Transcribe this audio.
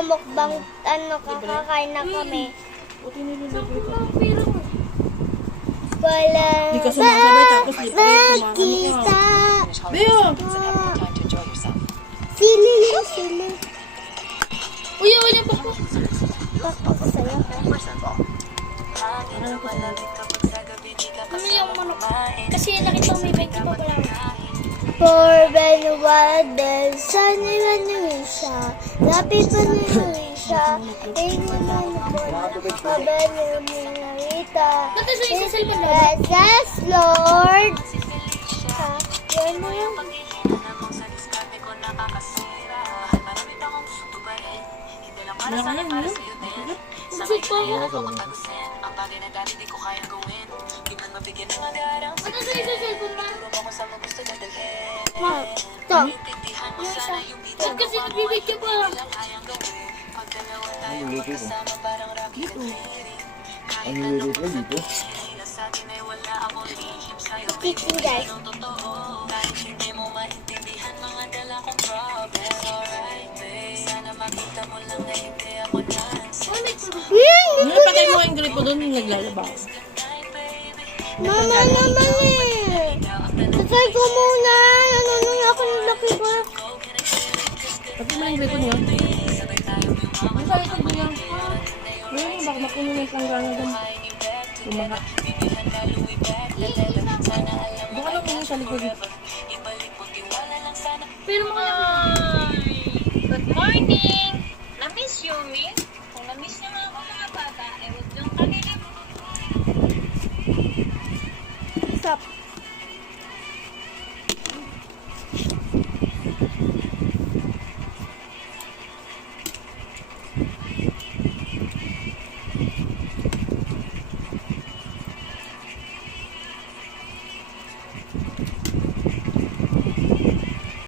magmumukbang, kakakain na kami. Wala Hindi ka sumasabay tapos di pa rin makita. Bayo! Sili yung sili. Uy, uy, yung pako. Bakit sa'yo? Ano yung manok? Kasi nakita ko may 20 pa pala. For Benuadel, sana naman siya. Lapit pa naman siya. Ay naman po na pabalik mo na kita. Natas yung isa cellphone lang. Yes, Lord. Yan mo yung Wala ka lang, ano? Busog pa ako. Natas yung isa cellphone lang. ito. Ba't kasi nagbibig ka pa? Ano luto ko? Ano luto ko dito? Chicken guys. Ano patay mo ang gripo doon yung naglalaba? Mama naman eh. Tatay ko muna. Ano nung ako ng Lucky Bark. Patay mo ang gripo niya? Ang sabi ko niya. Ngayon, baka makunin yung planggana doon. Tumaha. Baka lang kunin sa likod. Pero mga... Good morning! Na-miss you, Miss? Kung na-miss niyo mga bata, huwag niyong kalimutan. Stop.